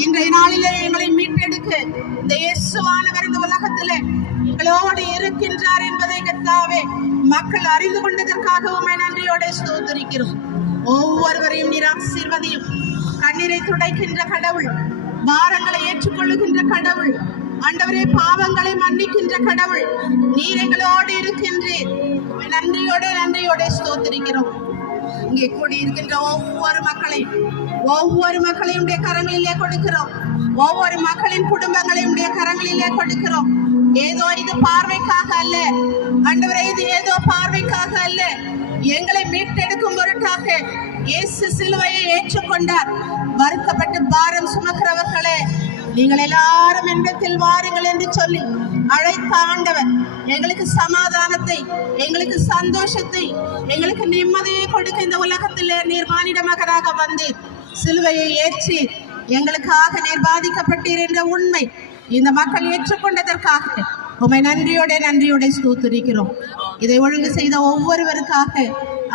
இன்றைய நாளிலே எங்களை மீட்டெடுக்க இந்த இயேசுவானவர் இந்த உலகத்திலே எங்களோடு இருக்கின்றார் என்பதை கர்த்தாவே மக்கள் அறிந்து கொண்டதற்காக உம்மை நன்றியோடு ஸ்தோத்திரிக்கிறோம். ஒவ்வொருவரையும் நீர் ஆசீர்வதியும். கண்ணீரை துடைக்கின்ற கடவுள், பாரங்களை ஏற்றுக்கொள்ளுகின்ற கடவுள், ஆண்டவரே பாவங்களை மன்னிக்கின்ற கடவுள், நீர் எங்களோடு இருக்கின்றீர். நன்றியோட ஸ்தோத்திரிக்கிறோம். இங்கே கூடி இருக்கின்ற ஒவ்வொரு மக்களையும் கரங்களிலே கொடுக்கிறோம். ஒவ்வொரு மக்களின் குடும்பங்களையும் கரங்களிலே கொடுக்கிறோம். ஏதோ இது பார்வைக்காக அல்ல ஆண்டவரே, இது ஏதோ பார்வைக்காக அல்ல, எங்களை மீட்டெடுக்கும் பொருட்டாக இயேசு சிலுவையை ஏற்றுக்கொண்டார். வருத்தப்பட்டு பாரம் சுமக்கிறவர்களே, நீங்கள் எல்லாரும் என்னிடத்தில் வாருங்கள் என்று சொல்லி அழைத்த ஆண்டவர் எங்களுக்கு சமாதானத்தை, எங்களுக்கு சந்தோஷத்தை, எங்களுக்கு நிம்மதியை கொடுக்க இந்த உலகத்தில் நீர் மானிட மகனாக வந்தீர். சிலுவையை ஏற்றி எங்களுக்காக நீர் பாதிக்கப்பட்டீர் என்ற உண்மை இந்த மக்கள் ஏற்றுக்கொண்டதற்காக உம்மை நன்றியோட ஸ்தோத்திரிக்கிறோம். இதை ஒழுங்கு செய்த ஒவ்வொருவருக்காக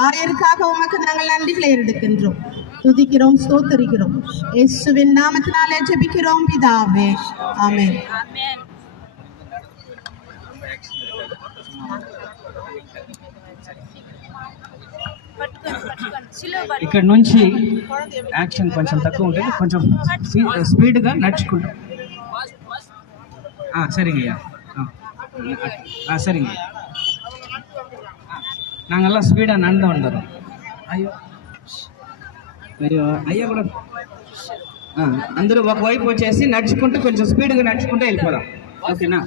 ஆயருக்காக உமக்கு நாங்கள் நன்றிகளை எடுக்கின்றோம், துதிக்கிறோம், ஸ்தோத்திரிக்கிறோம். இயேசுவின் நாமத்தினாலே ஜெபிக்கிறோம் பிதாவே, ஆமென். ఇక్కడ నుంచి యాక్షన్ కొంచెం తక్కువ ఉంటుంది, కొంచెం స్పీడ్గా నడుచుకుంటాం. சரிங்கய்யா, சரிங்க, நாங்கெல்லாம் ஸ்பீடாக நடந்து வந்துடுறோம். అయ్యో అయ్యా కూడా అందరూ ఒకవైపు వచ్చేసి నడుచుకుంటూ కొంచెం స్పీడ్గా నడుచుకుంటూ వెళ్ళిపోదాం, ఓకేనా?